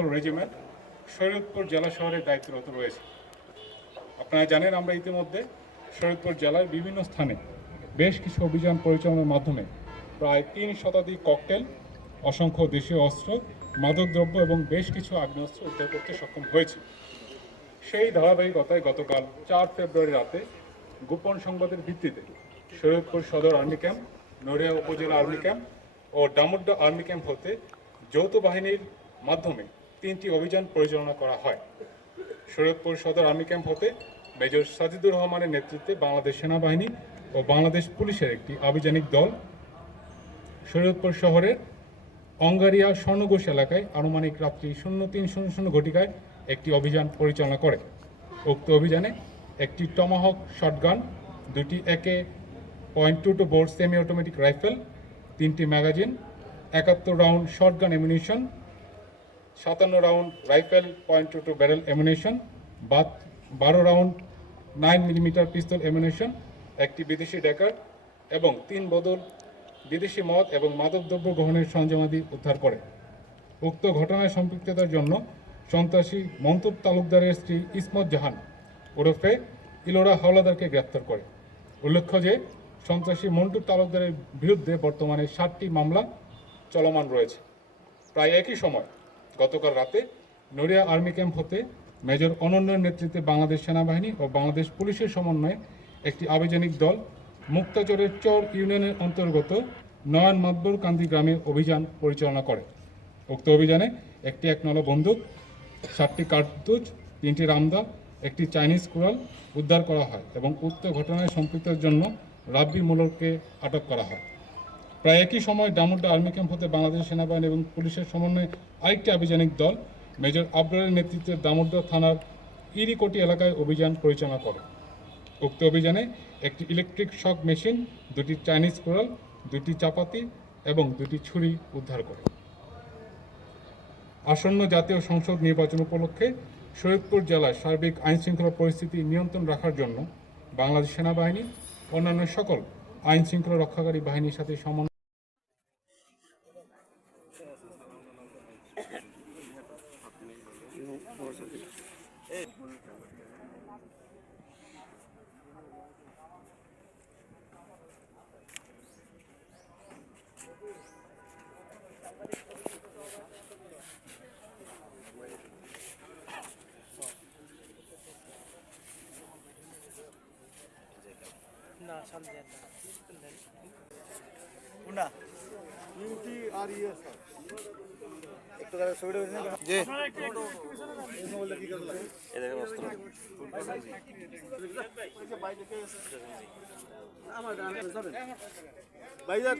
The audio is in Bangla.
বেঙ্গল রেজিমেন্ট শরীয়তপুর জেলা শহরের দায়িত্বরত রয়েছে। আপনারা জানেন আমরা ইতিমধ্যে শরীয়তপুর জেলার বিভিন্ন স্থানে বেশ কিছু অভিযান পরিচালনার মাধ্যমে প্রায় 3 শতাধিক ককটেল, অসংখ্য দেশীয় অস্ত্র, মাদকদ্রব্য এবং বেশ কিছু আগ্নেয়াস্ত্র উদ্ধার করতে সক্ষম হয়েছে। সেই ধারাবাহিকতায় গতকাল 4 ফেব্রুয়ারি রাতে গোপন সংবাদের ভিত্তিতে শরীয়তপুর সদর আর্মি ক্যাম্প, নড়িয়া উপজেলা আর্মি ক্যাম্প ও ডামুড্ডা আর্মি ক্যাম্প হতে যৌথ বাহিনীর মাধ্যমে 3টি অভিযান পরিচালনা করা হয়। শরীয়তপুর সদর আর্মি ক্যাম্প হতে মেজর সাজিদুর রহমানের নেতৃত্বে বাংলাদেশ সেনাবাহিনী ও বাংলাদেশ পুলিশের একটি আভিযানিক দল শরীয়তপুর শহরের অঙ্গারিয়া স্বর্ণঘোষ এলাকায় আনুমানিক রাত্রি 03:00 ঘটিকায় একটি অভিযান পরিচালনা করে। উক্ত অভিযানে একটি টমাহক শটগান, 2টি AK.22 bore semi automatic rifle, 3টি magazine, 71 round shotgun ammunition, 57 round rifle .22 barrel ammunition, 12 round 9mm pistol ammunition, একটি বিদেশি ডেকার এবং 3 বোতল বিদেশি মদ এবং মাদকদ্রব্য গ্রহণের সরঞ্জামাদি উদ্ধার করে। উক্ত ঘটনায় সম্পৃক্ততার জন্য সন্ত্রাসী মন্তুর তালুকদারের স্ত্রী ইসমত জাহান ওরফে ইলোরা হাওলাদারকে গ্রেপ্তার করে। উল্লেখ্য যে সন্ত্রাসী মন্টুর তালুকদারের বিরুদ্ধে বর্তমানে 7টি মামলা চলমান রয়েছে। প্রায় একই সময় গতকাল রাতে নড়িয়া আর্মি ক্যাম্প হতে মেজর অনন্যর নেতৃত্বে বাংলাদেশ সেনাবাহিনী ও বাংলাদেশ পুলিশের সমন্বয়ে একটি আভিযানিক দল মুক্তাচরের চর ইউনিয়নের অন্তর্গত নয়ন মাতবর কান্দি গ্রামে অভিযান পরিচালনা করে। উক্ত অভিযানে একটি 1 নল বন্দুক, 7টি কার্তুজ, 3টি রামদা, একটি চাইনিজ কুড়াল উদ্ধার করা হয় এবং উক্ত ঘটনায় সম্পৃক্তের জন্য রাব্বি মুলরকে আটক করা হয়। প্রায় একই সময় ডামুড্ডা আর্মি ক্যাম্প হতে বাংলাদেশ সেনাবাহিনী এবং পুলিশের সমন্বয়ে আরেকটি আভিযানিক দল মেজর আবরারের নেতৃত্বে দামোদর থানার ইরিকোটি এলাকায় অভিযান পরিচালনা করে। উক্ত অভিযানে একটি ইলেকট্রিক শক মেশিন, 2টি চাইনিজ কুড়াল, 2টি চাপাতি এবং 2টি ছুরি উদ্ধার করে। আসন্ন জাতীয় সংসদ নির্বাচন উপলক্ষে শরীয়তপুর জেলায় সার্বিক আইনশৃঙ্খলা পরিস্থিতি নিয়ন্ত্রণ রাখার জন্য বাংলাদেশ সেনাবাহিনী অন্যান্য সকল আইনশৃঙ্খলা রক্ষাকারী বাহিনীর সাথে সমন্বয় না সামনে কোনটা ইউটি আর ইএস একটু করে ছবিটা দিন জি বলতে কি করতে এই দেখেন অস্ত্র আমার গানে যাবেন ভাইজান